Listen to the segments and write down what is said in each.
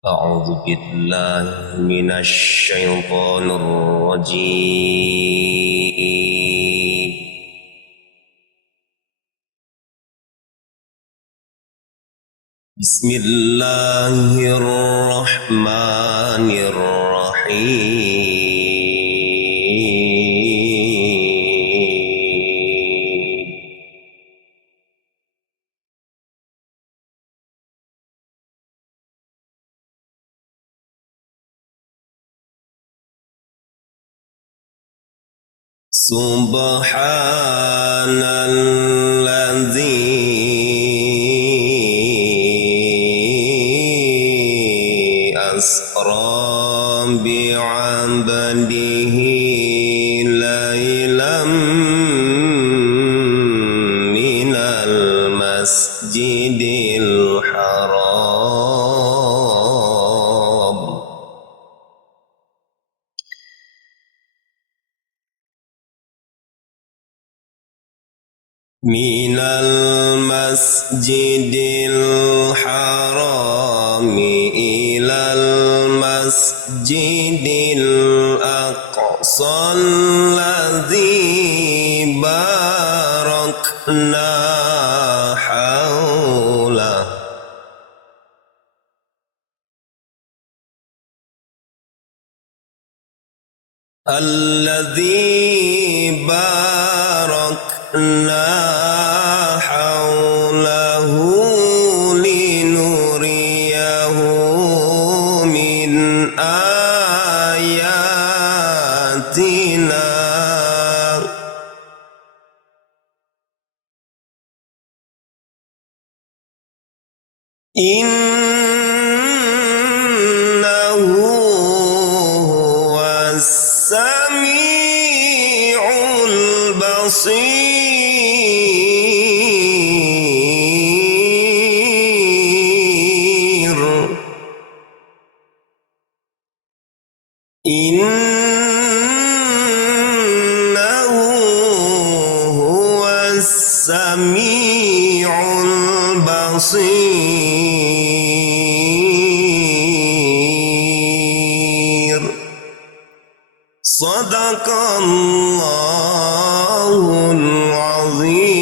أعوذ بالله من الشيطان الرجيم. بسم الله الرحمن الرحيم. Subhanalladzi asra bi'abdihi laylam minal masjidil haram ilal masjidil aqsal ladzi barakna haulah alladzi barakna haulahu linuriyahu min ayatina innahu huwas sami'ul basir. Innahu huwas sami'ul basir. Sadaqallahul azim.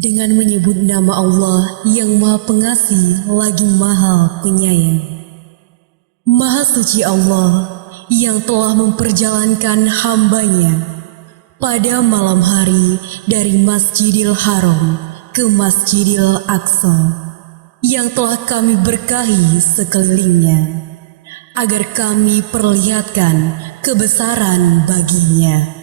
Dengan menyebut nama Allah yang Maha Pengasih lagi Maha Penyayang. Maha suci Allah yang telah memperjalankan hamba-Nya pada malam hari dari Masjidil Haram ke Masjidil Aqsa yang telah kami berkahi sekelilingnya agar kami perlihatkan kebesaran baginya.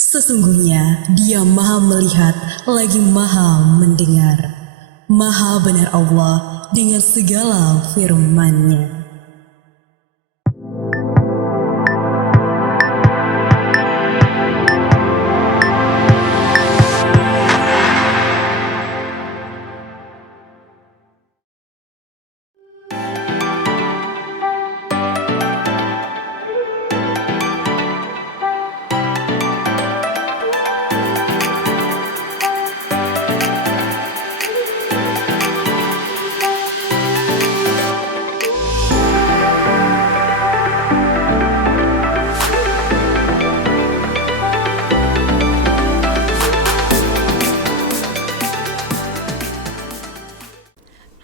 Sesungguhnya Dia Maha melihat lagi Maha mendengar. Maha benar Allah dengan segala firman-Nya.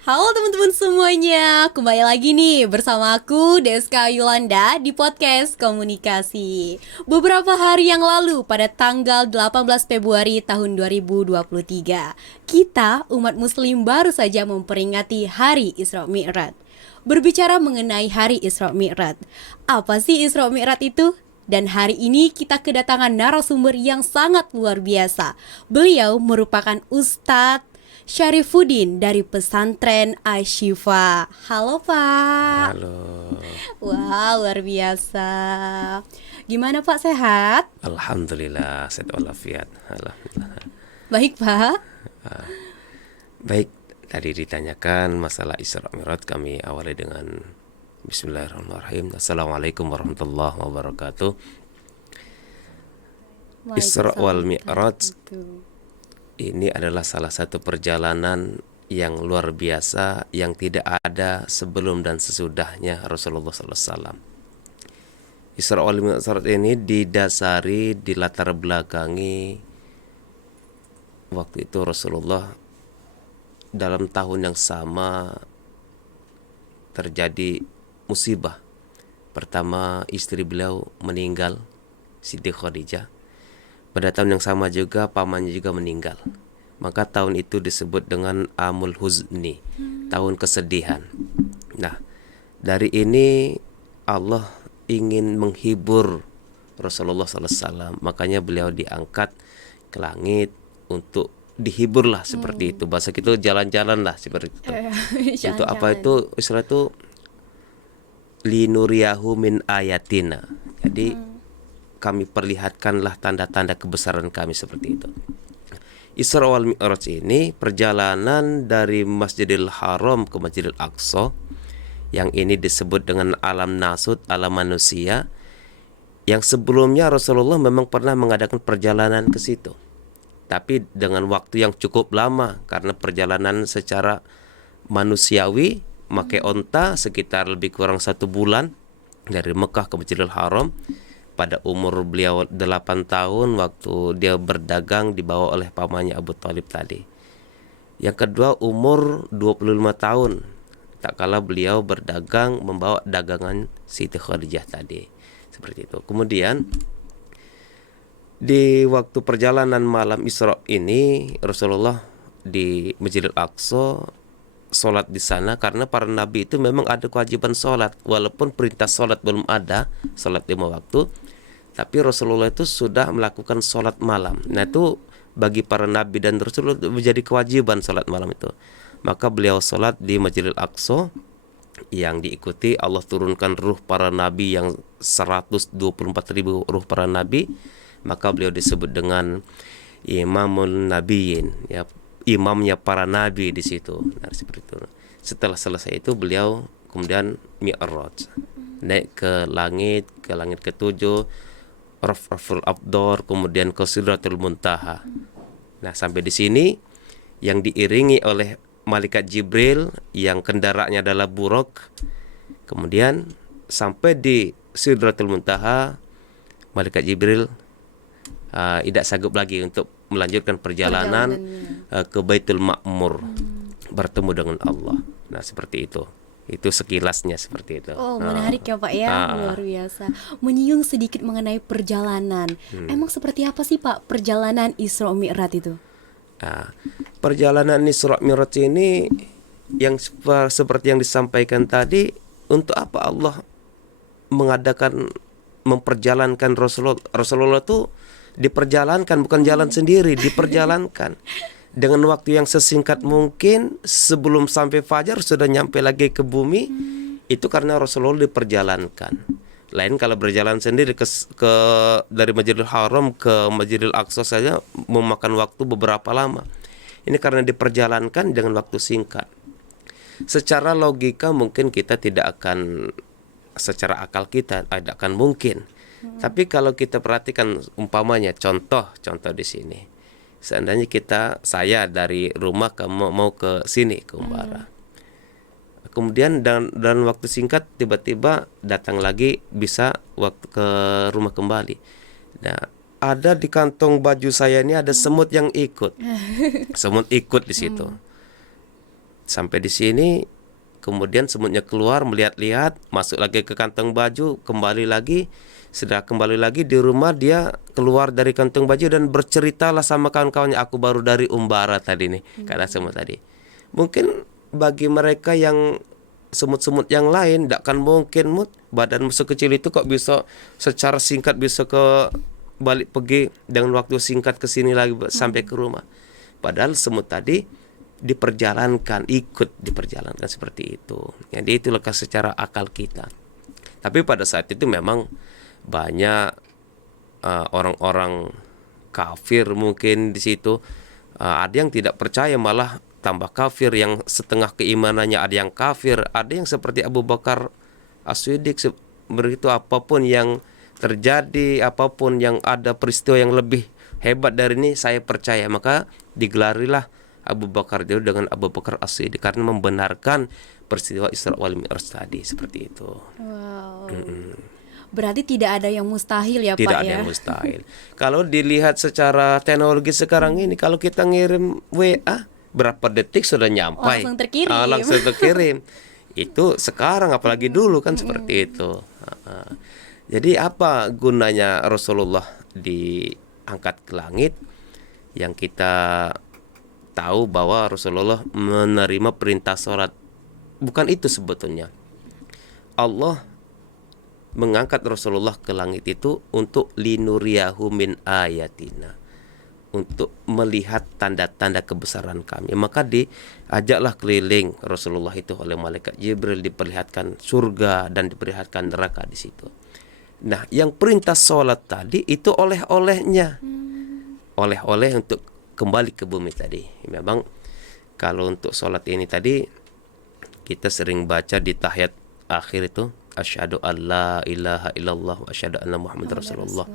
Halo teman-teman semuanya, kembali lagi nih bersama aku Deska Yolanda di podcast Komunikasi. Beberapa hari yang lalu pada tanggal 18 Februari tahun 2023, kita umat muslim baru saja memperingati Hari Isra Mi'raj. Berbicara mengenai Hari Isra Mi'raj, apa sih Isra Mi'raj itu? Dan hari ini kita kedatangan narasumber yang sangat luar biasa. Beliau merupakan Ustadz Syarifuddin dari pesantren Asy-Syifa. Halo Pak. Halo. Wah, luar biasa. Gimana Pak, sehat? Alhamdulillah, sehat walafiat. Alhamdulillah. Baik Pak. Baik, tadi ditanyakan masalah Isra Mi'raj, kami awali dengan Bismillahirrahmanirrahim. Assalamualaikum warahmatullahi wabarakatuh. Isra wal Mi'raj ini adalah salah satu perjalanan yang luar biasa yang tidak ada sebelum dan sesudahnya Rasulullah SAW. Isra wal Mi'raj ini didasari, dilatar belakangi waktu itu Rasulullah dalam tahun yang sama terjadi musibah. Pertama, istri beliau meninggal, Siti Khadijah. Pada tahun yang sama juga pamannya juga meninggal. Maka tahun itu disebut dengan Amul Huzni, tahun kesedihan. Nah, dari ini Allah ingin menghibur Rasulullah SAW. Makanya beliau diangkat ke langit untuk dihiburlah seperti itu. Bahasa kita jalan-jalan lah seperti itu. Untuk apa itu? Istilah itu linuriyahu min ayatina. Jadi kami perlihatkanlah tanda-tanda kebesaran kami seperti itu. Isra wal Mi'raj ini perjalanan dari Masjidil Haram ke Masjidil Aqsa, yang ini disebut dengan alam nasut, alam manusia, yang sebelumnya Rasulullah memang pernah mengadakan perjalanan ke situ, tapi dengan waktu yang cukup lama karena perjalanan secara manusiawi, pakai onta sekitar lebih kurang 1 bulan dari Mekah ke Masjidil Haram. Pada umur beliau 8 tahun waktu dia berdagang dibawa oleh pamannya Abu Thalib tadi. Yang kedua umur 25 tahun tak kala beliau berdagang membawa dagangan Siti Khadijah tadi. Seperti itu. Kemudian di waktu perjalanan malam Isra ini Rasulullah di Masjidil Aqsa sholat di sana karena para nabi itu memang ada kewajiban sholat, walaupun perintah sholat belum ada, sholat 5 waktu, tapi Rasulullah itu sudah melakukan sholat malam. Nah itu bagi para nabi dan Rasulullah menjadi kewajiban sholat malam itu. Maka beliau sholat di Masjidil Aqsa yang diikuti Allah turunkan ruh para nabi yang 124.000 ruh para nabi. Maka beliau disebut dengan Imamul Nabiyin, ya, imamnya para nabi di situ. Nah, seperti itu. Setelah selesai itu beliau kemudian Mi'raj, naik ke langit ke-7, Rafraful Abdor, kemudian ke Sidratul Muntaha. Nah, sampai di sini yang diiringi oleh malaikat Jibril yang kendaraannya adalah buraq. Kemudian sampai di Sidratul Muntaha, malaikat Jibril tidak sanggup lagi untuk melanjutkan perjalanan ke Baitul Ma'mur, bertemu dengan Allah. Nah seperti itu. Itu sekilasnya seperti itu. Oh menarik ya Pak ya, luar biasa. Menyinggung sedikit mengenai perjalanan. Emang seperti apa sih Pak perjalanan Isra Mi'raj itu? Perjalanan Isra Mi'raj ini yang seperti yang disampaikan tadi, untuk apa Allah memperjalankan Rasulullah itu diperjalankan, bukan jalan sendiri, diperjalankan dengan waktu yang sesingkat mungkin. Sebelum sampai fajar sudah nyampe lagi ke bumi. Itu karena Rasulullah diperjalankan. Lain kalau berjalan sendiri dari Masjidil Haram ke Masjidil Aqsa saja memakan waktu beberapa lama. Ini karena diperjalankan dengan waktu singkat. Secara logika mungkin kita tidak akan, secara akal kita tidak akan mungkin. Tapi kalau kita perhatikan umpamanya contoh di sini. Seandainya saya dari rumah mau ke sini ke Umbara. Kemudian dalam waktu singkat tiba-tiba datang lagi bisa waktu ke rumah kembali. Nah, ada di kantong baju saya ini ada semut yang ikut. Semut ikut di situ. Sampai di sini kemudian semutnya keluar melihat-lihat, masuk lagi ke kantong baju, kembali lagi. Sudah kembali lagi di rumah, dia keluar dari kantong baju dan berceritalah sama kawan-kawannya, aku baru dari Umbara tadi nih, kata semut tadi. Mungkin bagi mereka yang semut-semut yang lain tidak akan mungkin badan sekecil itu kok bisa secara singkat bisa ke balik pergi dengan waktu singkat ke sini lagi sampai ke rumah. Padahal semut tadi ikut diperjalankan seperti itu. Jadi itu lekas secara akal kita. Tapi pada saat itu memang banyak orang-orang kafir mungkin di situ. Ada yang tidak percaya malah tambah kafir, yang setengah keimanannya ada yang kafir, ada yang seperti Abu Bakar As-Siddiq, begitu apapun yang terjadi, apapun yang ada peristiwa yang lebih hebat dari ini, saya percaya. Maka digelarilah Abu Bakar itu dengan Abu Bakar As-Siddiq karena membenarkan peristiwa Isra wal Mi'raj tadi, seperti itu. Wow. Berarti tidak ada yang mustahil ya Tidak Pak ada ya? yang mustahil. Kalau dilihat secara teknologi sekarang ini, kalau kita ngirim WA berapa detik sudah nyampai. Langsung terkirim. Langsung terkirim. Itu sekarang, apalagi dulu kan seperti itu. Jadi apa gunanya Rasulullah diangkat ke langit? Yang kita tahu bahwa Rasulullah menerima perintah sholat. Bukan itu sebetulnya. Allah mengangkat Rasulullah ke langit itu untuk linuriyahu min ayatina, untuk melihat tanda-tanda kebesaran kami. Maka diajaklah keliling Rasulullah itu oleh malaikat Jibril, diperlihatkan surga dan diperlihatkan neraka di situ. Nah, yang perintah sholat tadi itu oleh-olehnya, oleh-oleh untuk kembali ke bumi tadi. Memang kalau untuk sholat ini tadi kita sering baca di tahiyat akhir itu, asyhadu alla ilaha illallah wa asyhadu anna muhammadar rasulullah.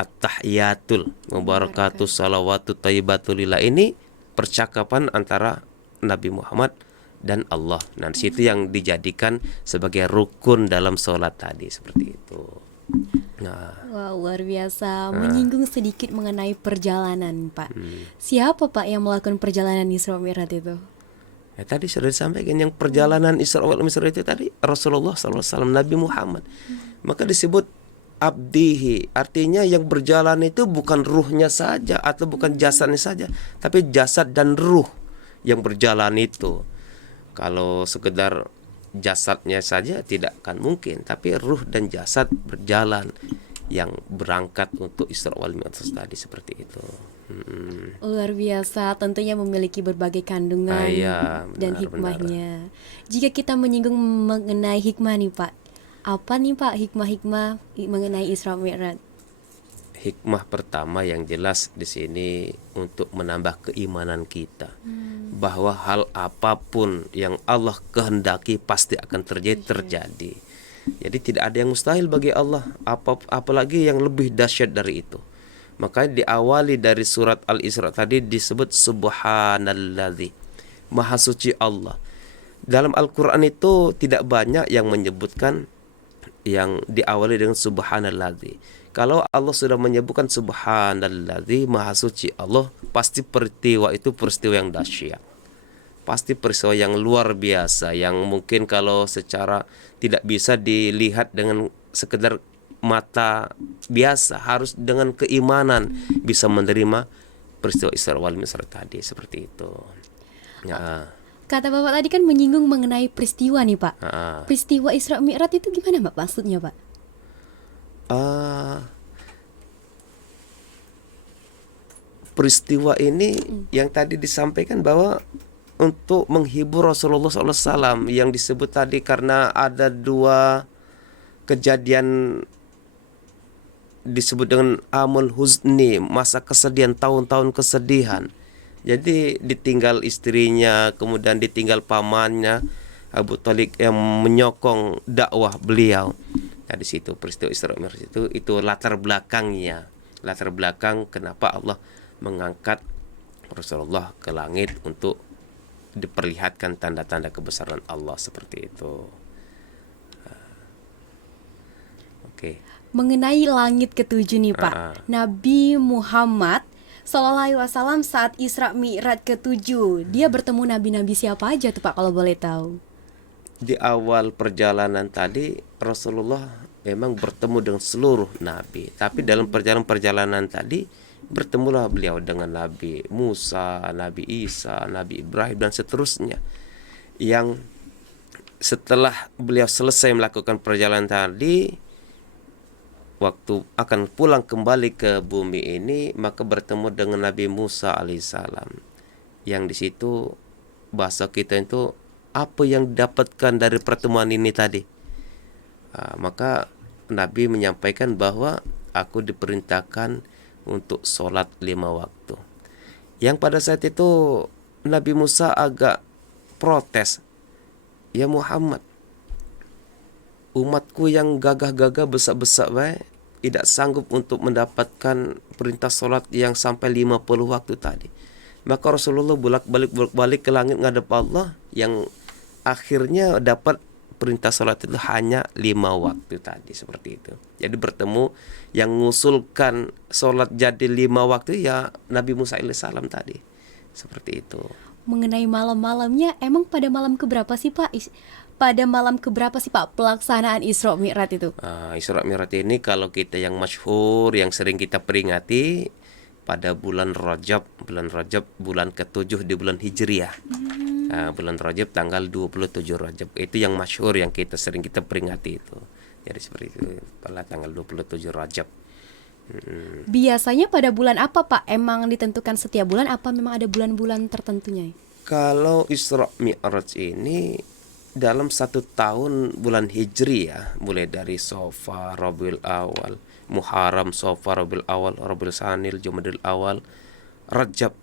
At-tahiyatul mubarakatuh salawatu thayyibatu lillah, ini percakapan antara Nabi Muhammad dan Allah. Nah, di situ yang dijadikan sebagai rukun dalam sholat tadi, seperti itu. Nah, Wah, luar biasa. Menyinggung sedikit mengenai perjalanan, Pak. Siapa Pak yang melakukan perjalanan Isra Mi'raj itu? ya tadi sudah disampaikan yang perjalanan Isra wal Mi'raj itu tadi Rasulullah SAW, Nabi Muhammad. Maka disebut abdihi, artinya yang berjalan itu bukan ruhnya saja atau bukan jasadnya saja, tapi jasad dan ruh yang berjalan itu. Kalau sekedar jasadnya saja tidak akan mungkin, tapi ruh dan jasad berjalan yang berangkat untuk Isra wal Mi'raj tadi, seperti itu. Luar biasa, tentunya memiliki berbagai kandungan Iya, dan benar, hikmahnya. Jika kita menyinggung mengenai hikmah nih Pak, apa nih Pak hikmah-hikmah mengenai Isra Mi'raj? Hikmah pertama yang jelas di sini untuk menambah keimanan kita, bahwa hal apapun yang Allah kehendaki pasti akan terjadi. Jadi tidak ada yang mustahil bagi Allah, apalagi yang lebih dahsyat dari itu. Makanya diawali dari surat Al-Isra tadi disebut subhanalladzi, maha suci Allah. Dalam Al-Quran itu tidak banyak yang menyebutkan yang diawali dengan subhanalladzi. Kalau Allah sudah menyebutkan subhanalladzi, maha suci Allah, pasti peristiwa itu peristiwa yang dahsyat. Pasti peristiwa yang luar biasa, yang mungkin kalau secara tidak bisa dilihat dengan sekedar mata biasa, harus dengan keimanan bisa menerima peristiwa Isra wal Mi'raj tadi, seperti itu. Ya. Kata Bapak tadi kan menyinggung mengenai peristiwa nih Pak. Ah. Peristiwa Isra Mi'raj itu gimana Pak maksudnya Pak? Peristiwa ini yang tadi disampaikan bahwa untuk menghibur Rasulullah SAW yang disebut tadi, karena ada dua kejadian disebut dengan amul huzni, masa kesedihan, tahun-tahun kesedihan. Jadi ditinggal istrinya, kemudian ditinggal pamannya Abu Thalib yang menyokong dakwah beliau. Nah, di situ peristiwa Isra Mi'raj itu latar belakangnya, latar belakang kenapa Allah mengangkat Rasulullah ke langit untuk diperlihatkan tanda-tanda kebesaran Allah, seperti itu. Oke. Mengenai langit ketujuh nih Pak, Nabi Muhammad Sallallahu Alaihi Wasallam saat Isra Mi'raj ketujuh, dia bertemu nabi-nabi siapa aja tuh Pak kalau boleh tahu? Di awal perjalanan tadi Rasulullah memang bertemu dengan seluruh nabi, tapi dalam perjalanan tadi bertemulah beliau dengan Nabi Musa, Nabi Isa, Nabi Ibrahim dan seterusnya. Yang setelah beliau selesai melakukan perjalanan tadi, waktu akan pulang kembali ke bumi ini, maka bertemu dengan Nabi Musa alaihissalam. Yang di situ bahasa kita itu apa yang didapatkan dari pertemuan ini tadi. Maka Nabi menyampaikan bahwa aku diperintahkan untuk sholat 5 waktu. Yang pada saat itu Nabi Musa agak protes, ya Muhammad, umatku yang gagah-gagah besar-besar baik tidak sanggup untuk mendapatkan perintah solat yang sampai 50 waktu tadi. Maka Rasulullah bolak-balik ke langit ngadep Allah, yang akhirnya dapat perintah solat itu hanya 5 waktu tadi, seperti itu. Jadi bertemu yang mengusulkan solat jadi 5 waktu ya Nabi Musa alaihissalam tadi, seperti itu. Mengenai malam-malamnya, emang pada malam keberapa sih Pak? Pada malam keberapa sih Pak pelaksanaan Isra Mi'raj itu? Isra Mi'raj ini kalau kita yang masyhur, yang sering kita peringati pada bulan Rajab, bulan ke-7 di bulan Hijriah. Bulan Rajab tanggal 27 Rajab. Itu yang masyhur yang sering kita peringati itu. Jadi seperti itu pada tanggal 27 Rajab. Biasanya pada bulan apa Pak? Emang ditentukan setiap bulan apa memang ada bulan-bulan tertentunya? Kalau Isra Mi'raj ini dalam 1 tahun bulan Hijri ya, mulai dari Safar, Rabiul Awal, Muharram, Safar, Rabiul Awal, Rabiul Tsanil, Jumadil Awal, Rajab,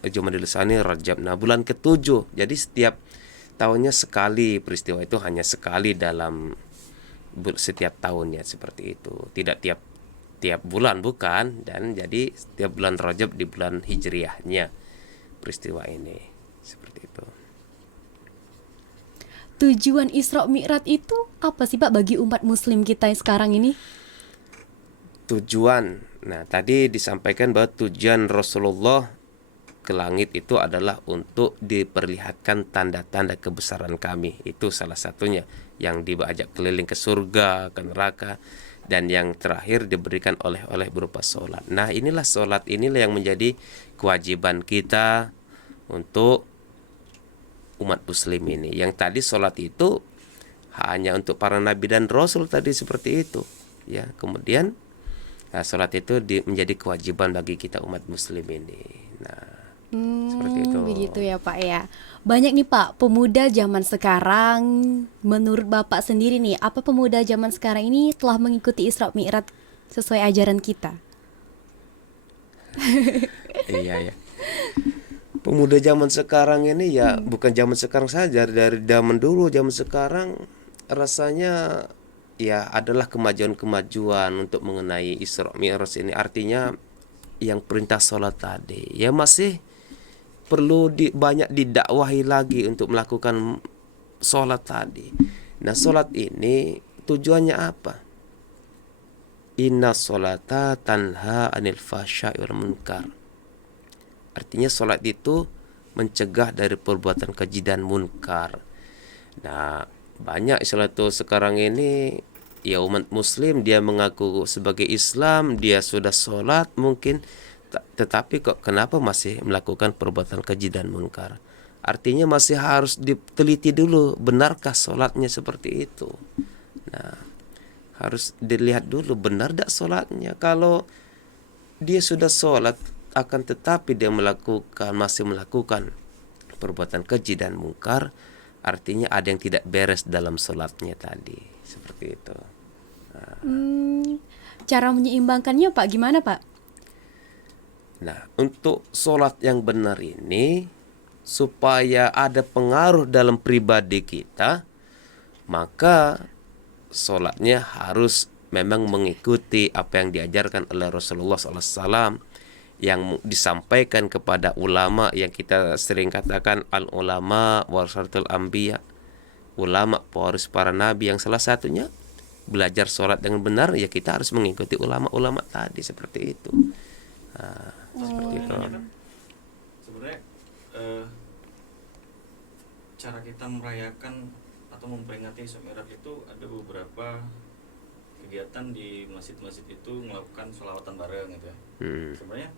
Jumadil Tsani, Rajab. Nah, bulan ke-7. Jadi setiap tahunnya sekali, peristiwa itu hanya sekali dalam setiap tahunnya, seperti itu. Tidak tiap bulan, bukan. Dan jadi setiap bulan Rajab di bulan Hijriahnya peristiwa ini, seperti itu. Tujuan Isra Mi'raj itu apa sih Pak bagi umat muslim kita yang sekarang ini? Tujuan. Nah, tadi disampaikan bahwa tujuan Rasulullah ke langit itu adalah untuk diperlihatkan tanda-tanda kebesaran kami. Itu salah satunya, yang diajak keliling ke surga, ke neraka, dan yang terakhir diberikan oleh-oleh berupa sholat. Nah, inilah yang menjadi kewajiban kita untuk umat muslim ini. Yang tadi sholat itu hanya untuk para nabi dan rasul tadi, seperti itu ya. Kemudian sholat itu menjadi kewajiban bagi kita umat muslim ini. Nah, seperti itu. Begitu ya Pak ya. Banyak nih Pak pemuda zaman sekarang. Menurut Bapak sendiri nih, apa pemuda zaman sekarang ini telah mengikuti Isra Mi'raj sesuai ajaran kita? Iya ya. Pemuda zaman sekarang ini ya bukan zaman sekarang saja, dari zaman dulu, zaman sekarang rasanya ya adalah kemajuan-kemajuan untuk mengenai Isra Mi'raj ini. Artinya yang perintah sholat tadi ya masih perlu banyak didakwahi lagi untuk melakukan sholat tadi. Nah, sholat ini tujuannya apa? Inna sholata tanha anil fahsya'i wal munkar. Artinya sholat itu mencegah dari perbuatan keji dan munkar. Nah, banyak sholat itu sekarang ini ya umat muslim, dia mengaku sebagai Islam, dia sudah sholat mungkin, tetapi kok kenapa masih melakukan perbuatan keji dan munkar? Artinya masih harus diteliti dulu, benarkah sholatnya seperti itu. Nah, harus dilihat dulu benar tak sholatnya. Kalau dia sudah sholat akan tetapi dia masih melakukan perbuatan keji dan mungkar, artinya ada yang tidak beres dalam sholatnya tadi, seperti itu. Cara menyeimbangkannya Pak gimana Pak? Nah, untuk sholat yang benar ini supaya ada pengaruh dalam pribadi kita, maka sholatnya harus memang mengikuti apa yang diajarkan oleh Rasulullah SAW, yang disampaikan kepada ulama, yang kita sering katakan al-ulama warasatul anbiya, ulama pewaris para nabi, yang salah satunya belajar sholat dengan benar ya kita harus mengikuti ulama-ulama tadi, seperti itu. Seperti itu. Sebenarnya cara kita merayakan atau memperingati Isra Mi'raj itu ada beberapa kegiatan di masjid-masjid itu melakukan sholawatan bareng gitu ya. Sebenarnya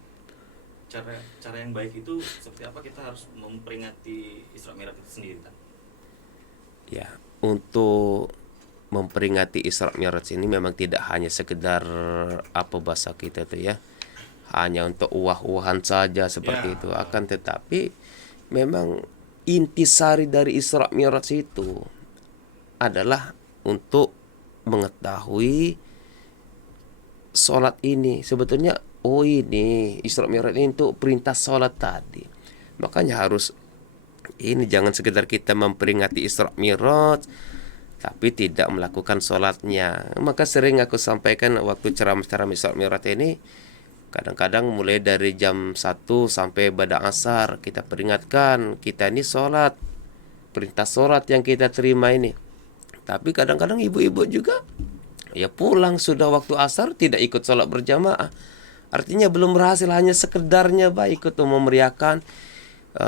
cara yang baik itu seperti apa kita harus memperingati Isra Mi'raj itu sendiri kan? Ya, untuk memperingati Isra Mi'raj ini memang tidak hanya sekedar apa bahasa kita itu ya, hanya untuk uah-uahan saja seperti itu. Akan tetapi memang intisari dari Isra Mi'raj itu adalah untuk mengetahui sholat ini sebetulnya, oh ini Isra Mi'raj ini untuk perintah sholat tadi. Makanya harus ini, jangan sekedar kita memperingati Isra Mi'raj tapi tidak melakukan sholatnya. Maka sering aku sampaikan waktu ceramah-ceramah Isra Mi'raj ini, kadang-kadang mulai dari jam 1 sampai pada asar kita peringatkan, kita ini sholat, perintah sholat yang kita terima ini. Tapi kadang-kadang ibu-ibu juga ya pulang sudah waktu asar tidak ikut sholat berjamaah. Artinya belum berhasil, hanya sekedarnya ikut memeriahkan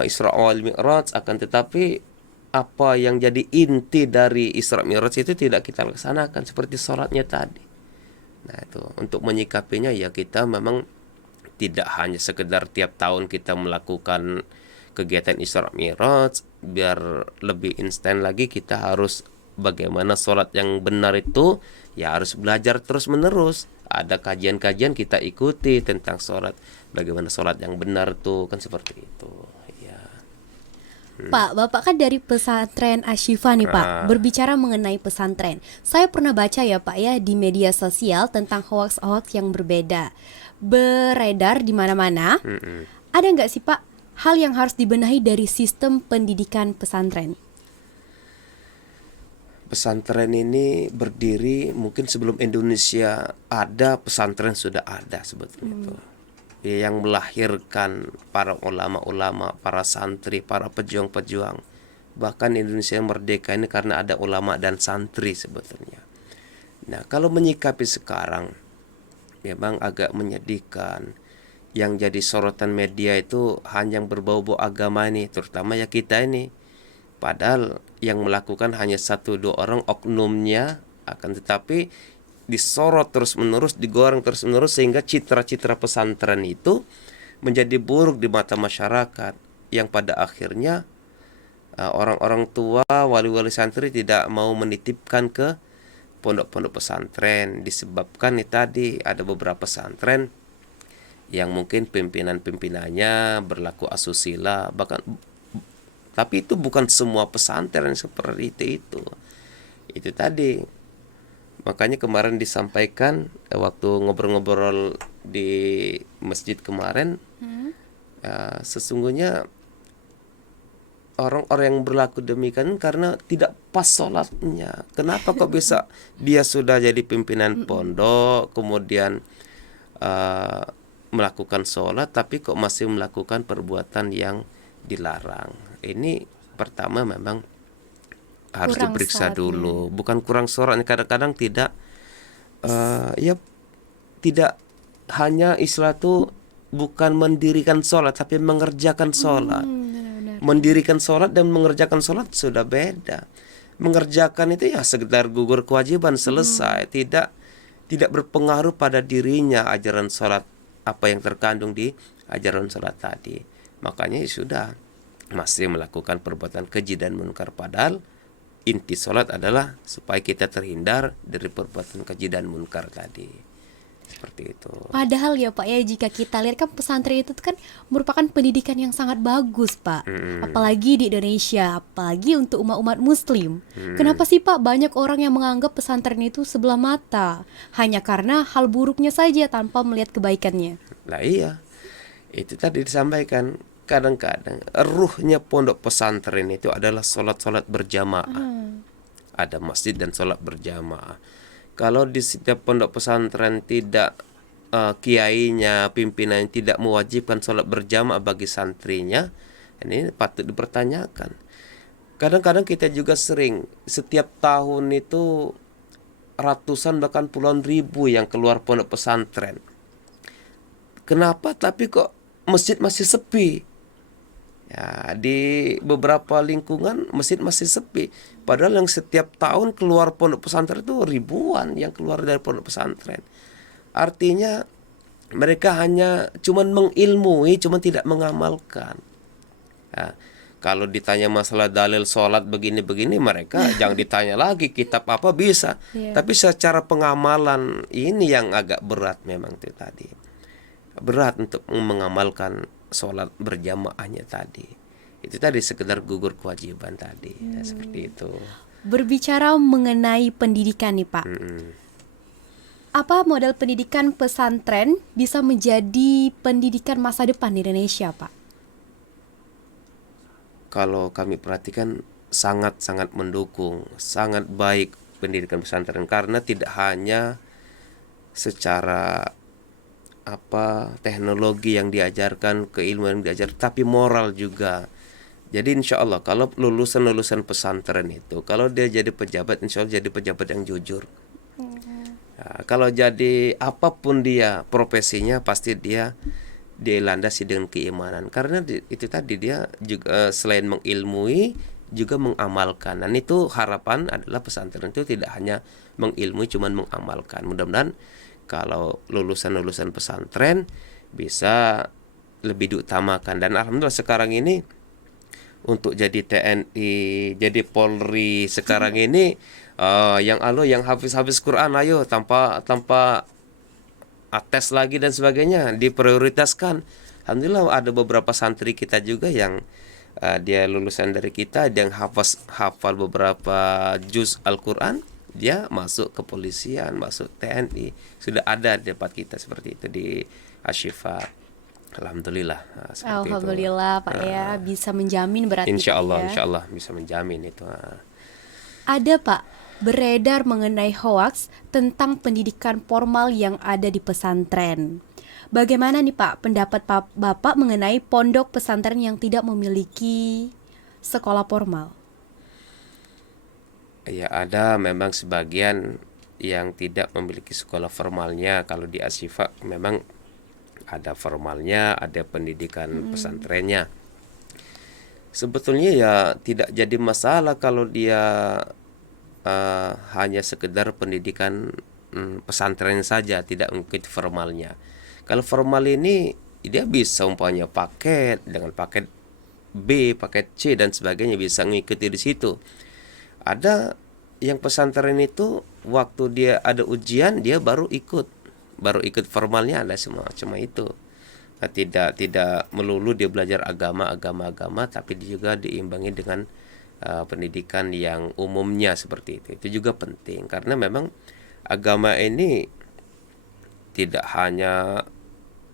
Isra wal Mi'raj, akan tetapi apa yang jadi inti dari Isra Mi'raj itu tidak kita laksanakan seperti sholatnya tadi. Nah itu untuk menyikapinya ya kita memang tidak hanya sekedar tiap tahun kita melakukan kegiatan Isra Mi'raj, biar lebih instan lagi kita harus bagaimana sholat yang benar itu ya harus belajar terus menerus. Ada kajian-kajian kita ikuti tentang sholat, bagaimana sholat yang benar tuh kan seperti itu. Pak, Bapak kan dari pesantren Ashifa nih Pak. Berbicara mengenai pesantren, saya pernah baca ya Pak ya di media sosial tentang hoax-hoax yang berbeda beredar di mana-mana. Ada nggak sih Pak hal yang harus dibenahi dari sistem pendidikan pesantren? Pesantren ini berdiri mungkin sebelum Indonesia ada, pesantren sudah ada sebetulnya itu. Yang melahirkan para ulama-ulama, para santri, para pejuang-pejuang. Bahkan Indonesia merdeka ini karena ada ulama dan santri sebetulnya. Nah, kalau menyikapi sekarang memang agak menyedihkan. Yang jadi sorotan media itu hanya yang berbau-bau agama ini, terutama ya kita ini. Padahal yang melakukan hanya 1-2 orang oknumnya, akan tetapi disorot terus-menerus, digoreng terus-menerus sehingga citra-citra pesantren itu menjadi buruk di mata masyarakat, yang pada akhirnya orang-orang tua, wali-wali santri tidak mau menitipkan ke pondok-pondok pesantren disebabkan tadi ada beberapa pesantren yang mungkin pimpinan-pimpinannya berlaku asusila, bahkan tapi itu bukan semua pesantren seperti itu. Itu tadi. Makanya kemarin disampaikan waktu ngobrol-ngobrol di masjid kemarin, sesungguhnya orang-orang yang berlaku demikian karena tidak pas sholatnya. Kenapa kok bisa dia sudah jadi pimpinan pondok, kemudian melakukan sholat, tapi kok masih melakukan perbuatan yang dilarang? Ini pertama memang harus Kurang diperiksa sholatnya. dulu. Bukan kurang sholat, kadang-kadang tidak ya tidak hanya istilah itu bukan mendirikan sholat tapi mengerjakan sholat. Benar-benar. Mendirikan sholat dan mengerjakan sholat sudah beda. Mengerjakan itu ya sekedar gugur kewajiban selesai, tidak berpengaruh pada dirinya ajaran sholat apa yang terkandung di ajaran sholat tadi. Makanya ya sudah masih melakukan perbuatan keji dan munkar, padahal inti sholat adalah supaya kita terhindar dari perbuatan keji dan munkar tadi. Seperti itu. Padahal ya Pak ya, jika kita lihat kan pesantren itu kan merupakan pendidikan yang sangat bagus Pak. Apalagi di Indonesia, apalagi untuk umat-umat muslim. Kenapa sih Pak banyak orang yang menganggap pesantren itu sebelah mata hanya karena hal buruknya saja tanpa melihat kebaikannya? Lah iya, itu tadi disampaikan. Kadang-kadang ruhnya pondok pesantren itu adalah sholat-sholat berjamaah. Ada masjid dan sholat berjamaah. Kalau di setiap pondok pesantren tidak kiainya, pimpinannya tidak mewajibkan sholat berjamaah bagi santrinya, ini patut dipertanyakan. Kadang-kadang kita juga sering setiap tahun itu ratusan bahkan puluhan ribu yang keluar pondok pesantren. Kenapa tapi kok masjid masih sepi? Ya, di beberapa lingkungan masjid masih sepi. Padahal yang setiap tahun keluar pondok pesantren itu ribuan yang keluar dari pondok pesantren. Artinya mereka hanya cuman mengilmui, cuman tidak mengamalkan. Ya, kalau ditanya masalah dalil sholat begini-begini, mereka jangan ditanya lagi kitab apa bisa. Tapi secara pengamalan ini yang agak berat memang itu tadi. Berat untuk mengamalkan sholat berjamaahnya tadi. Itu tadi sekedar gugur kewajiban tadi. Ya, seperti itu. Berbicara mengenai pendidikan nih Pak, apa model pendidikan pesantren bisa menjadi pendidikan masa depan di Indonesia Pak? Kalau kami perhatikan sangat-sangat mendukung, sangat baik pendidikan pesantren, karena tidak hanya secara teknologi yang diajarkan, keilmuan yang diajarkan, tapi moral juga. Jadi insya Allah kalau lulusan pesantren itu, kalau dia jadi pejabat, insya Allah jadi pejabat yang jujur. Nah, kalau jadi apapun dia profesinya, pasti dia dilandasi dengan keimanan. Karena itu tadi, dia juga selain mengilmui juga mengamalkan. Dan itu harapan adalah pesantren itu tidak hanya mengilmui, cuman mengamalkan. Mudah-mudahan kalau lulusan pesantren bisa lebih diutamakan. Dan alhamdulillah sekarang ini untuk jadi TNI, jadi Polri sekarang ini yang hafiz Quran, ayo tanpa ates lagi dan sebagainya diprioritaskan. Alhamdulillah ada beberapa santri kita juga yang dia lulusan dari kita, yang hafal beberapa juz Al-Quran, dia masuk kepolisian, masuk TNI. Sudah ada di tempat kita seperti itu di Ashifa. Alhamdulillah. Alhamdulillah itu. Pak ya, bisa menjamin berarti. Insya Allah ya. bisa menjamin itu. Ada Pak beredar mengenai hoaks tentang pendidikan formal yang ada di pesantren. Bagaimana nih Pak pendapat Bapak mengenai pondok pesantren yang tidak memiliki sekolah formal? Ya, ada memang sebagian yang tidak memiliki sekolah formalnya. Kalau di Ashifa memang ada formalnya, ada pendidikan pesantrennya. Sebetulnya ya tidak jadi masalah kalau dia hanya sekedar pendidikan pesantren saja, tidak mengikuti formalnya. Kalau formal ini dia bisa umpamanya paket dengan paket B, paket C dan sebagainya, bisa mengikuti di situ. Ada yang pesantren itu waktu dia ada ujian dia baru ikut formalnya, ada semua cuma itu. Nah, tidak melulu dia belajar agama, tapi dia juga diimbangi dengan pendidikan yang umumnya seperti itu. Itu juga penting karena memang agama ini tidak hanya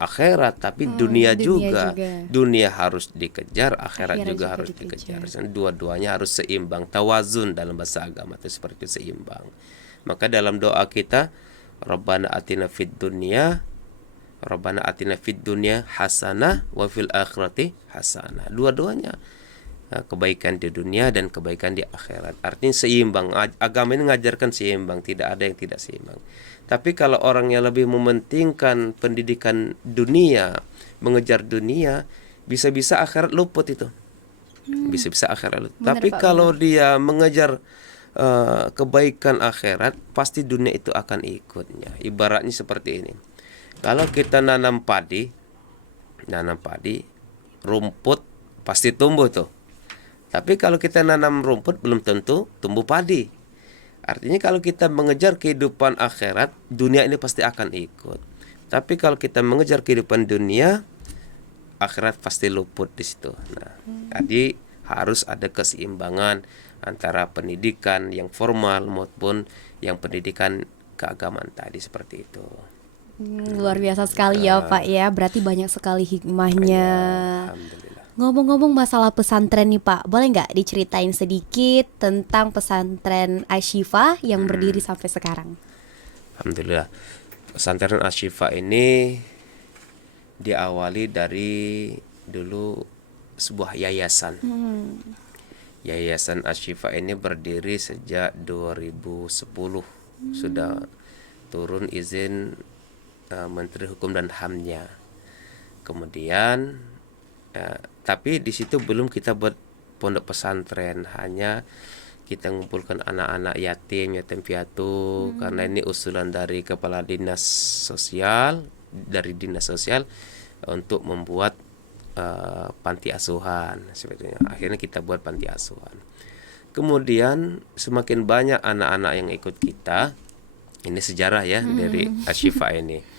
akhirat tapi dunia juga. Dunia harus dikejar, akhirat juga harus dikejar. Dua-duanya harus seimbang, tawazun dalam bahasa agama itu seperti itu, seimbang. Maka dalam doa kita, Rabbana atina fid dunya hasanah wa fil akhirati hasanah. Dua-duanya kebaikan di dunia dan kebaikan di akhirat. Artinya seimbang. Agama ini mengajarkan seimbang, tidak ada yang tidak seimbang. Tapi kalau orang yang lebih mementingkan pendidikan dunia, mengejar dunia, bisa-bisa akhirat luput itu. Bisa-bisa akhirat luput. Tapi kalau dia mengejar kebaikan akhirat, pasti dunia itu akan ikutnya. Ibaratnya seperti ini. Kalau kita nanam padi, rumput pasti tumbuh tuh. Tapi kalau kita nanam rumput belum tentu tumbuh padi. Artinya kalau kita mengejar kehidupan akhirat, dunia ini pasti akan ikut. Tapi kalau kita mengejar kehidupan dunia, akhirat pasti luput di situ. Nah, jadi harus ada keseimbangan antara pendidikan yang formal maupun yang pendidikan keagamaan tadi seperti itu. Luar biasa sekali ya Pak ya, berarti banyak sekali hikmahnya. Alhamdulillah. Ngomong-ngomong masalah pesantren nih Pak, boleh nggak diceritain sedikit tentang pesantren Ashifa yang berdiri sampai sekarang? Alhamdulillah. Pesantren Ashifa ini diawali dari dulu sebuah yayasan. Yayasan Ashifa ini berdiri sejak 2010. Sudah turun izin Menteri Hukum dan HAM-nya. Kemudian tapi di situ belum kita buat pondok pesantren, hanya kita mengumpulkan anak-anak yatim piatu karena ini usulan dari kepala dinas sosial untuk membuat panti asuhan sebetulnya. Akhirnya kita buat panti asuhan. Kemudian semakin banyak anak-anak yang ikut kita. Ini sejarah ya dari Ashifa ini.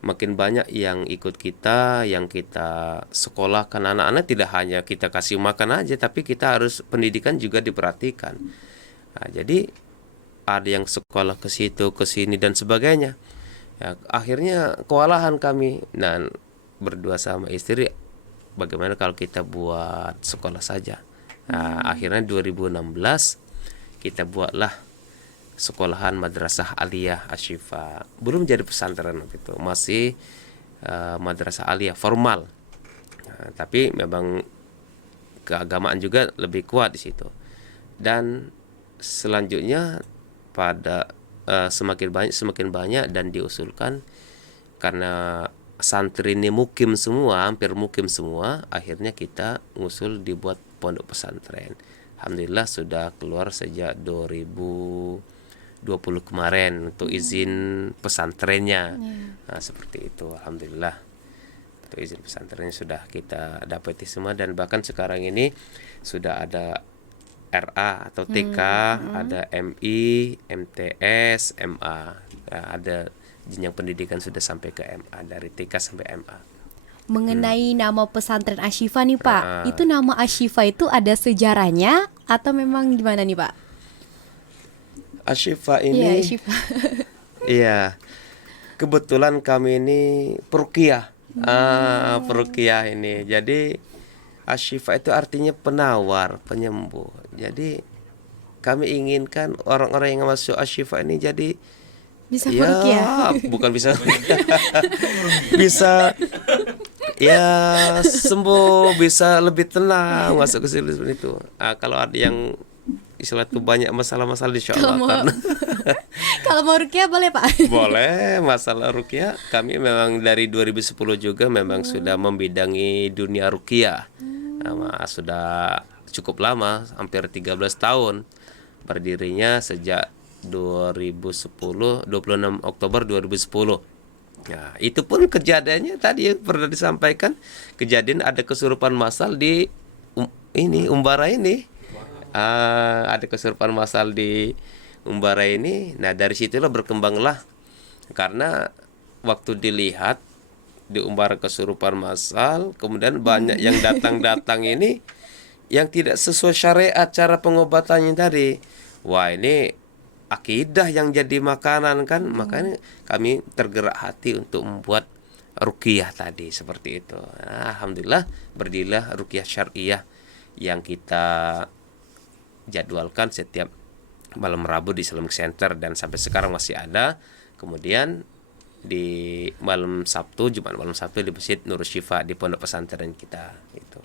Makin banyak yang ikut kita, yang kita sekolahkan anak-anak, tidak hanya kita kasih makan aja, tapi kita harus pendidikan juga diperhatikan. Nah, jadi ada yang sekolah ke situ, ke sini dan sebagainya. Ya, akhirnya kewalahan kami. Nah, berdua sama istri, bagaimana kalau kita buat sekolah saja? Nah, akhirnya 2016 kita buatlah sekolahan Madrasah Aliyah Asy-Syifa. Belum jadi pesantren waktu itu, masih Madrasah Aliyah formal. Nah, tapi memang keagamaan juga lebih kuat di situ. Dan selanjutnya pada semakin banyak dan diusulkan karena santri ini mukim semua, hampir mukim semua, akhirnya kita ngusul dibuat pondok pesantren. Alhamdulillah sudah keluar sejak 2020 kemarin untuk izin pesantrennya. Nah, seperti itu, alhamdulillah. Untuk izin pesantrennya sudah kita dapati semua, dan bahkan sekarang ini sudah ada RA atau TK, ada MI, MTS, MA. Nah, ada jenjang pendidikan sudah sampai ke MA, dari TK sampai MA. Mengenai nama pesantren Asy-Syifa nih Pak, itu nama Asy-Syifa itu ada sejarahnya atau memang gimana nih Pak? Asy-Syifa Iya, ini, Asy-Syifa. iya, kebetulan kami ini peruqyah, peruqyah ini. Jadi Asy-Syifa itu artinya penawar, penyembuh. Jadi kami inginkan orang-orang yang masuk Asy-Syifa ini jadi Bisa ya, peruqyah. bukan bisa bisa ya sembuh, bisa lebih tenang masuk ke sini seperti itu. Kalau ada yang istilah itu banyak masalah-masalah, insya Allah Kalau mau karena kalau mau ruqyah boleh Pak? boleh. Masalah ruqyah kami memang dari 2010 juga memang sudah membidangi dunia ruqyah. Sudah cukup lama, hampir 13 tahun berdirinya sejak 26 Oktober 2010. Nah, itu pun kejadiannya tadi yang pernah disampaikan, kejadian ada kesurupan massal di Umbara ini. Ada kesurupan massal di Umbara ini. Nah, dari situlah berkembanglah, karena waktu dilihat di Umbara kesurupan massal, kemudian banyak yang datang ini yang tidak sesuai syariat cara pengobatannya tadi. Wah, ini akidah yang jadi makanan kan, makanya kami tergerak hati untuk membuat ruqyah tadi seperti itu. Nah, alhamdulillah berdirilah ruqyah syariah yang kita jadwalkan setiap malam Rabu di Islamic Center, dan sampai sekarang masih ada. Kemudian di malam Sabtu, Jumat malam Sabtu di Masjid Nurus Syifa di pondok pesantren kita itu.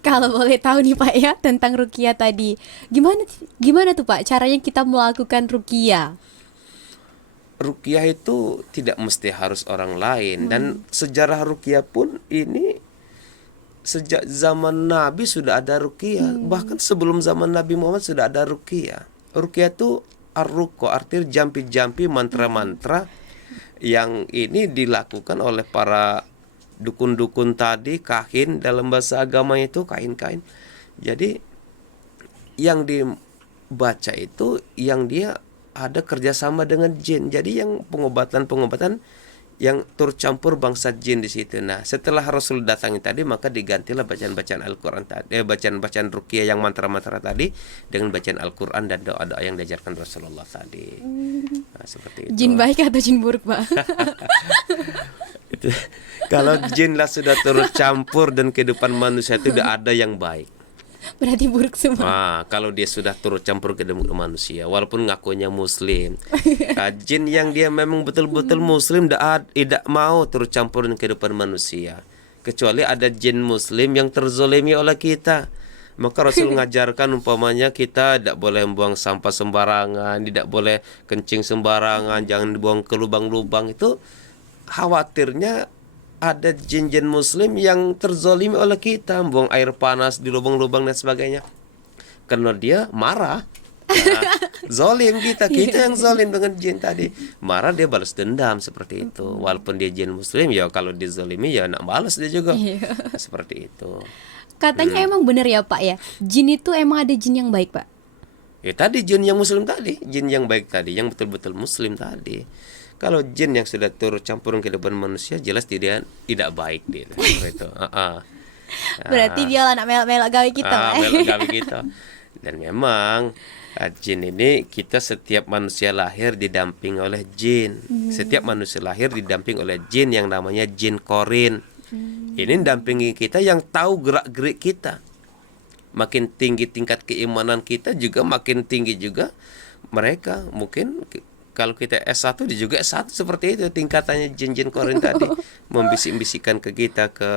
Kalau boleh tahu nih Pak ya tentang ruqyah tadi. Gimana tuh Pak caranya kita melakukan ruqyah? Ruqyah itu tidak mesti harus orang lain, dan sejarah ruqyah pun ini sejak zaman Nabi sudah ada ruqyah. Bahkan sebelum zaman Nabi Muhammad sudah ada ruqyah. Ruqyah itu ar-ruqa, artinya jampi-jampi, mantra-mantra yang ini dilakukan oleh para dukun-dukun tadi, kahin, dalam bahasa agama itu kain-kain. Jadi yang dibaca itu yang dia ada kerjasama dengan jin. Jadi yang pengobatan yang tercampur bangsa jin di situ. Nah, setelah Rasul datangi tadi, maka digantilah bacaan-bacaan Al-Qur'an tadi, bacaan-bacaan ruqyah yang mantra-mantra tadi dengan bacaan Al-Qur'an dan doa-doa yang diajarkan Rasulullah tadi. Nah, seperti itu. Jin baik atau jin buruk Pak? Itu. Kalau jin lah sudah turut campur dan kehidupan manusia itu tidak ada yang baik. Berarti buruk semua. Nah, kalau dia sudah turut campur ke dalam manusia, walaupun ngakunya muslim, jin yang dia memang betul-betul muslim tidak mau turut campur dengan kehidupan manusia. Kecuali ada jin muslim yang terzolimi oleh kita. Maka Rasul mengajarkan umpamanya kita tidak boleh membuang sampah sembarangan, tidak boleh kencing sembarangan, jangan dibuang ke lubang-lubang. Itu khawatirnya ada jin-jin muslim yang terzolimi oleh kita, buang air panas di lubang-lubang dan sebagainya, karena dia marah. Nah, zolim kita yang zolim dengan jin tadi, marah, dia balas dendam seperti itu. Walaupun dia jin muslim, ya kalau dizolimi ya nak balas dia juga. Seperti itu. Katanya emang bener ya Pak ya, jin itu emang ada jin yang baik Pak? Ya tadi jin yang muslim tadi, jin yang baik tadi, yang betul-betul muslim tadi. Kalau jin yang sudah turut campur ke kehidupan manusia, jelas dia tidak baik dia. Itu. Berarti dia anak melak-melak gawe kita. Melak gawe kita. Dan memang jin ini, kita setiap manusia lahir didamping oleh jin. Setiap manusia lahir didamping oleh jin yang namanya jin korin. Ini dampingi kita, yang tahu gerak-gerik kita. makin tinggi tingkat keimanan kita juga makin tinggi juga mereka. Mungkin kalau kita S1 dia juga S1 seperti itu tingkatannya jin-jin korin tadi, membisik-bisikkan ke kita ke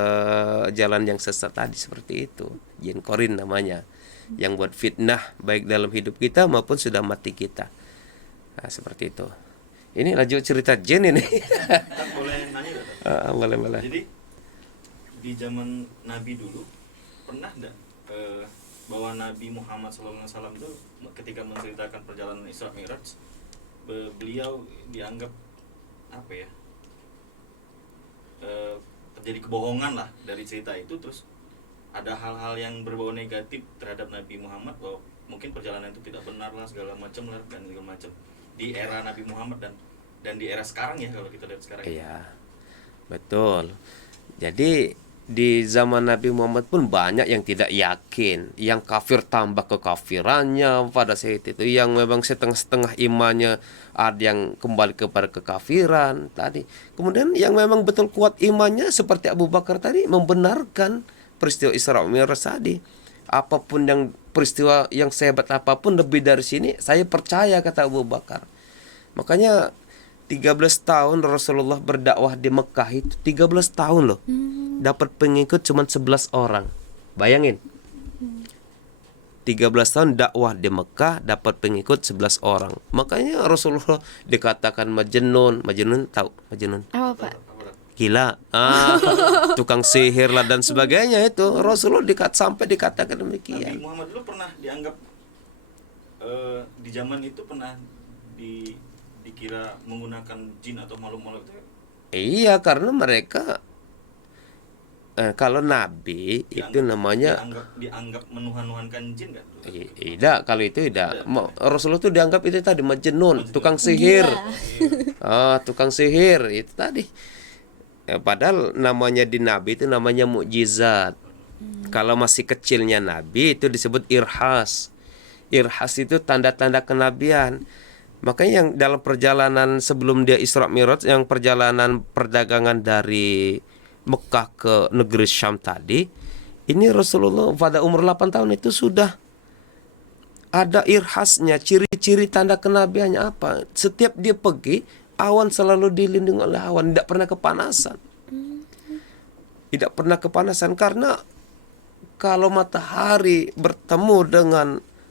jalan yang sesat tadi, seperti itu. Jin korin namanya, yang buat fitnah baik dalam hidup kita maupun sudah mati kita. Nah, seperti itu. Ini lanjut cerita jin ini. Boleh nanya gak, Boleh. Jadi di zaman Nabi dulu pernah nggak bahwa Nabi Muhammad SAW itu ketika menceritakan perjalanan Isra Mi'raj, beliau dianggap apa ya, terjadi kebohongan lah dari cerita itu, terus ada hal-hal yang berbau negatif terhadap Nabi Muhammad, bahwa mungkin perjalanan itu tidak benar lah segala macam lah dan segala macam di era Nabi Muhammad dan di era sekarang ya, kalau kita lihat sekarang. Iya, betul. Jadi di zaman Nabi Muhammad pun banyak yang tidak yakin, yang kafir tambah kekafirannya pada saat itu, yang memang setengah-setengah imannya, ada yang kembali kepada kekafiran tadi. Kemudian yang memang betul kuat imannya seperti Abu Bakar tadi, membenarkan peristiwa Isra Mi'raj tadi. Apapun yang peristiwa yang sehebat apapun lebih dari sini, saya percaya, kata Abu Bakar. Makanya 13 tahun Rasulullah berdakwah di Mekah itu, 13 tahun loh. Dapat pengikut cuma 11 orang. Bayangin. 13 tahun dakwah di Mekah dapat pengikut 11 orang. Makanya Rasulullah dikatakan majnun. Majnun tahu? Majnun. Apa, Pak? Gila. Tukang sihir lah dan sebagainya itu. Rasulullah sampai dikatakan Nabi demikian. Muhammad dulu pernah dianggap di zaman itu pernah dikira menggunakan jin atau makhluk-makhluk itu. Iya, karena mereka kalau nabi itu namanya dianggap menuhan-nuhankan jin kan? tidak, kalau itu tidak. Rasulullah itu dianggap itu tadi majnun, tukang sihir. Tukang sihir itu tadi. Padahal namanya di nabi itu namanya mukjizat. Kalau masih kecilnya nabi itu disebut irhas. Irhas itu tanda-tanda kenabian. Makanya yang dalam perjalanan sebelum dia Isra Mi'raj, yang perjalanan perdagangan dari Mekah ke negeri Syam tadi, ini Rasulullah pada umur 8 tahun itu sudah ada irhasnya, ciri-ciri tanda kenabiannya apa. Setiap dia pergi, awan selalu dilindungi oleh awan, tidak pernah kepanasan. Tidak pernah kepanasan, karena kalau matahari bertemu dengan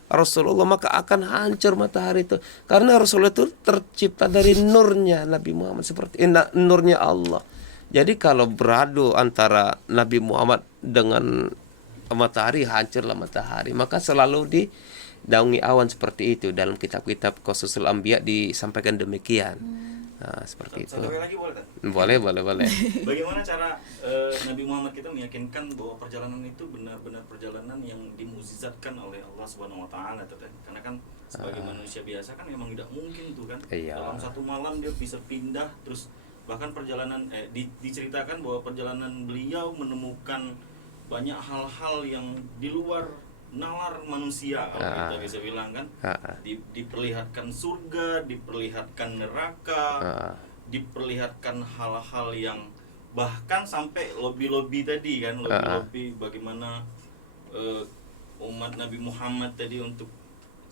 Rasulullah maka akan hancur matahari itu, karena Rasulullah itu tercipta dari nurnya Nabi Muhammad, seperti nurnya Allah. Jadi kalau beradu antara Nabi Muhammad dengan matahari, hancurlah matahari. Maka selalu didaungi awan seperti itu. Dalam kitab-kitab Qasasul Anbiya disampaikan demikian. Nah, seperti itu. Satu lagi boleh kan? Boleh. Bagaimana cara Nabi Muhammad kita meyakinkan bahwa perjalanan itu benar-benar perjalanan yang dimukjizatkan oleh Allah Subhanahu wa taala, karena kan sebagai manusia biasa kan memang tidak mungkin tuh kan. Iya. Dalam satu malam dia bisa pindah, terus bahkan perjalanan diceritakan bahwa perjalanan beliau menemukan banyak hal-hal yang di luar nalar manusia, kalau kita bisa bilang kan. Diperlihatkan surga, diperlihatkan neraka, diperlihatkan hal-hal yang bahkan sampai lobby-lobby tadi kan, lobby-lobby bagaimana umat Nabi Muhammad tadi untuk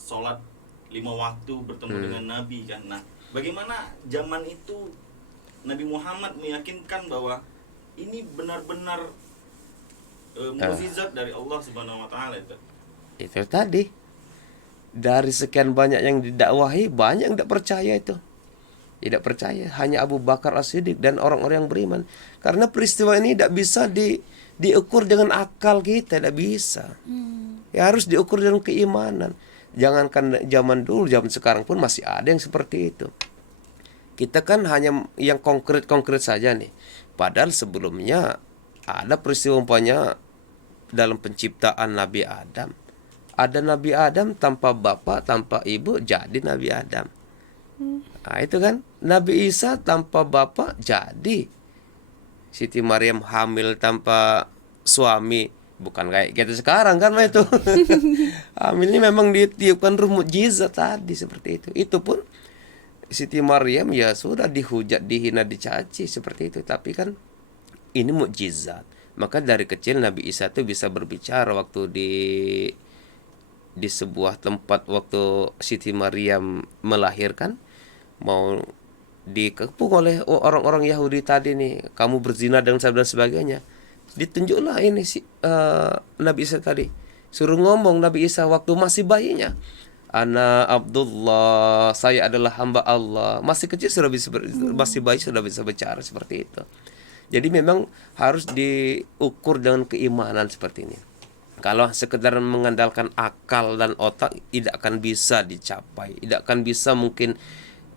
sholat 5 waktu bertemu dengan Nabi kan. Nah, bagaimana zaman itu Nabi Muhammad meyakinkan bahwa ini benar-benar mukjizat dari Allah Subhanahu wa taala itu. Itu tadi. Dari sekian banyak yang didakwahi, banyak yang tidak percaya itu. Tidak percaya, hanya Abu Bakar As-Siddiq dan orang-orang yang beriman. Karena peristiwa ini tidak bisa diukur dengan akal kita, tidak bisa. Ya harus diukur dengan keimanan. Jangankan zaman dulu, zaman sekarang pun masih ada yang seperti itu. Kita kan hanya yang konkret-konkret saja nih. Padahal sebelumnya ada peristiwa umpamanya dalam penciptaan Nabi Adam. Ada Nabi Adam tanpa bapak, tanpa ibu, jadi Nabi Adam. Nah, itu kan. Nabi Isa tanpa bapak, jadi Siti Maryam hamil tanpa suami. Bukan kayak kita sekarang kan itu. Hamilnya memang ditiupkan ruh mukjizat tadi, seperti itu. Itu pun Siti Maryam ya sudah dihujat, dihina, dicaci seperti itu. Tapi kan ini mukjizat. Maka dari kecil Nabi Isa itu bisa berbicara waktu di sebuah tempat waktu Siti Maryam melahirkan, mau dikepung oleh orang-orang Yahudi tadi nih, kamu berzina dengan saya dan sebagainya. Ditunjuklah ini Nabi Isa tadi, suruh ngomong Nabi Isa waktu masih bayinya, Ana Abdullah, saya adalah hamba Allah. Masih kecil sudah bisa masih bayi sudah bisa bicara seperti itu. Jadi memang harus diukur dengan keimanan seperti ini. Kalau sekedar mengandalkan akal dan otak tidak akan bisa dicapai, tidak akan bisa mungkin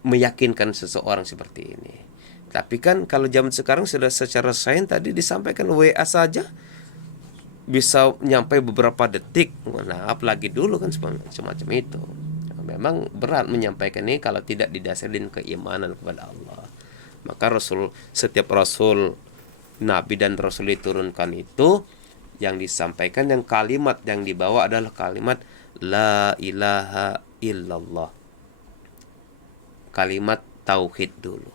meyakinkan seseorang seperti ini. Tapi kan kalau zaman sekarang sudah secara sains tadi disampaikan, WA saja bisa nyampe beberapa detik. Nah, apalagi dulu kan semacam itu. Memang berat menyampaikan ini kalau tidak didasarkan keimanan kepada Allah. Maka setiap rasul, nabi dan rasul diturunkan itu, yang disampaikan, yang kalimat yang dibawa adalah kalimat la ilaha illallah, kalimat tauhid dulu.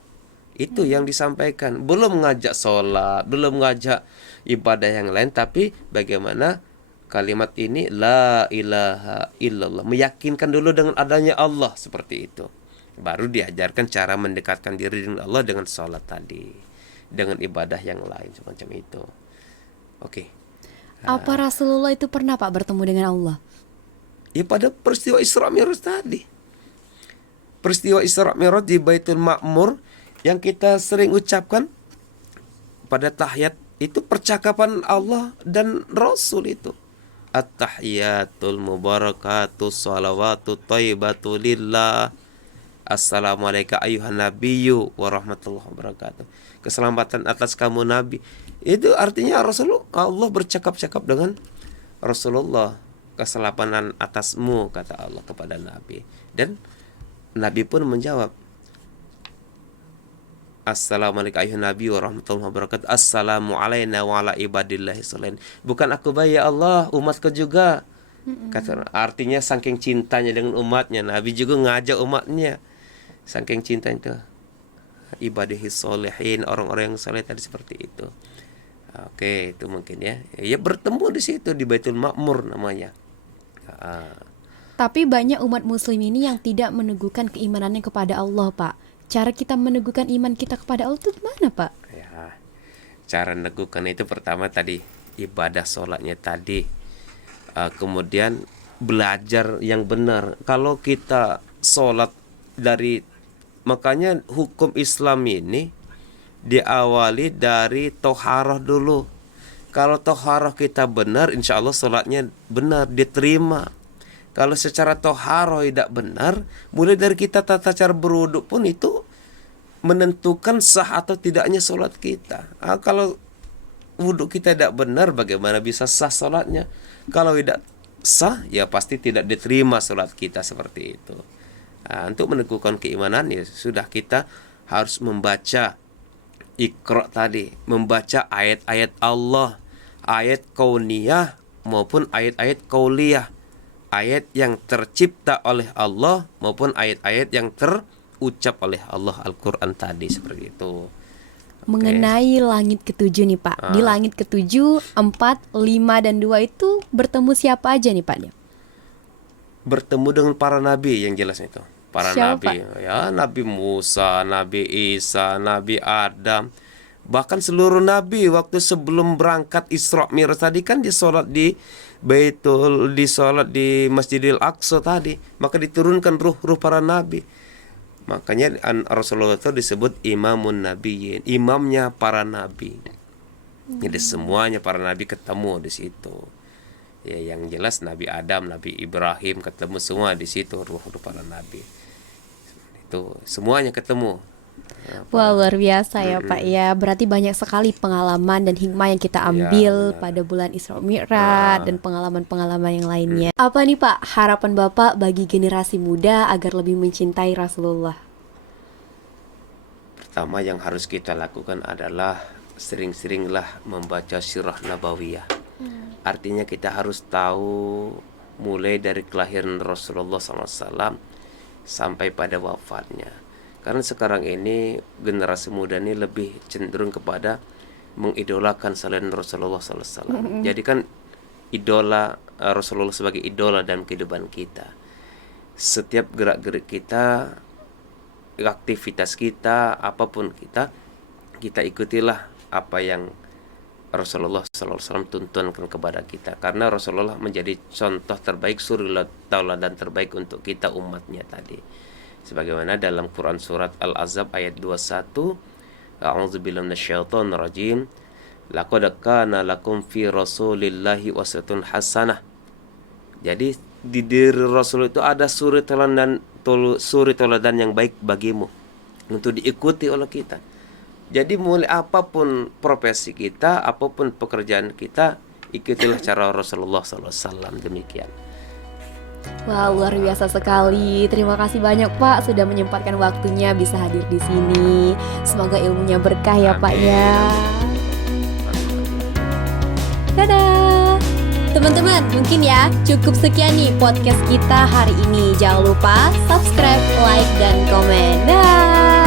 Itu yang disampaikan. Belum ngajak sholat, belum ngajak ibadah yang lain, tapi bagaimana kalimat ini la ilaha illallah, meyakinkan dulu dengan adanya Allah seperti itu. Baru diajarkan cara mendekatkan diri dengan Allah dengan sholat tadi, dengan ibadah yang lain semacam itu. Oke. Apa Rasulullah itu pernah Pak bertemu dengan Allah? Ya pada peristiwa Isra Mi'raj tadi. Peristiwa Isra Mi'raj di Baitul Ma'mur yang kita sering ucapkan pada tahiyat itu percakapan Allah dan Rasul itu. At-tahiyatul mubarakatus salawatu thayyibatu lillah. Assalamualaikum ayuhan nabiyyu warahmatullahi wabarakatuh. Keselamatan atas kamu Nabi. Itu artinya Allah bercakap-cakap dengan Rasulullah. Keselamatan atasmu, kata Allah kepada Nabi. Dan Nabi pun menjawab, Assalamualaikum ayuhan nabi warahmatullahi wabarakatuh. Assalamu alayna wa ala ibadillahi salihin. Bukan aku baik ya Allah, umatku juga. Kata, artinya saking cintanya dengan umatnya, Nabi juga ngajak umatnya. Saking cinta itu, ibadihi sholihin, orang-orang yang saleh tadi seperti itu. Oke, itu mungkin ya. Ya bertemu di situ di Baitul Ma'mur namanya. Tapi banyak umat muslim ini yang tidak meneguhkan keimanannya kepada Allah, Pak. Cara kita meneguhkan iman kita kepada Allah itu gimana, Pak? Ya, cara meneguhkan itu pertama tadi ibadah sholatnya tadi. Kemudian belajar yang benar. Kalau kita sholat makanya hukum Islam ini diawali dari toharoh dulu. Kalau toharoh kita benar, insya Allah sholatnya benar, diterima. Kalau secara toharoh tidak benar, mulai dari kita tata cara berwudhu pun itu menentukan sah atau tidaknya sholat kita. Kalau wudhu kita tidak benar, bagaimana bisa sah sholatnya? Kalau tidak sah, ya pasti tidak diterima sholat kita seperti itu. Untuk meneguhkan keimanan, ya sudah, kita harus membaca Iqra tadi, membaca ayat-ayat Allah, ayat kauniyah maupun ayat-ayat kauliyah, ayat yang tercipta oleh Allah maupun ayat-ayat yang terucap oleh Allah, Al-Quran tadi seperti itu. Mengenai langit ketujuh nih Pak, di langit ketujuh 4, 5, dan 2 itu bertemu siapa aja nih Pak? Bertemu dengan para nabi yang jelas itu. Para Siapa, nabi, ya Nabi Musa, Nabi Isa, Nabi Adam, bahkan seluruh nabi waktu sebelum berangkat Isra Mi'raj tadi kan disolat di disolat di Masjidil Aqsa tadi, maka diturunkan ruh-ruh para nabi. Makanya Rasulullah itu disebut imamun nabiyyin, imamnya para nabi. Jadi semuanya para nabi ketemu di situ. Ya, yang jelas Nabi Adam, Nabi Ibrahim ketemu semua di situ, ruh-ruh para nabi. Itu semuanya ketemu. Wah, luar biasa ya Pak ya. Berarti banyak sekali pengalaman dan hikmah yang kita ambil pada bulan Isra Mi'raj dan pengalaman-pengalaman yang lainnya. Apa nih Pak harapan Bapak bagi generasi muda agar lebih mencintai Rasulullah? Pertama yang harus kita lakukan adalah sering-seringlah membaca sirah nabawiyah. Artinya kita harus tahu mulai dari kelahiran Rasulullah SAW sampai pada wafatnya. Karena sekarang ini generasi muda ini lebih cenderung kepada mengidolakan selain Rasulullah SAW. Jadi kan idola Rasulullah sebagai idola dalam kehidupan kita. Setiap gerak-gerik kita, aktivitas kita, apapun kita ikutilah apa yang Rasulullah SAW tuntunkan kepada kita. Karena Rasulullah menjadi contoh terbaik, suri tauladan terbaik untuk kita umatnya tadi. Sebagaimana dalam Quran surat Al-Ahzab ayat 21, A'udzubillahi minasyaitonir rajim. Laqad kana lakum fi Rasulillahi uswatun hasanah. Jadi di diri Rasul itu ada suri teladan yang baik bagimu untuk diikuti oleh kita. Jadi mulai apapun profesi kita, apapun pekerjaan kita, ikutilah cara Rasulullah SAW. Demikian. Wah, luar biasa sekali. Terima kasih banyak Pak sudah menyempatkan waktunya bisa hadir di sini. Semoga ilmunya berkah ya Pak ya. Dadah. Teman-teman, mungkin ya cukup sekian nih podcast kita hari ini. Jangan lupa subscribe, like, dan komen. Dah.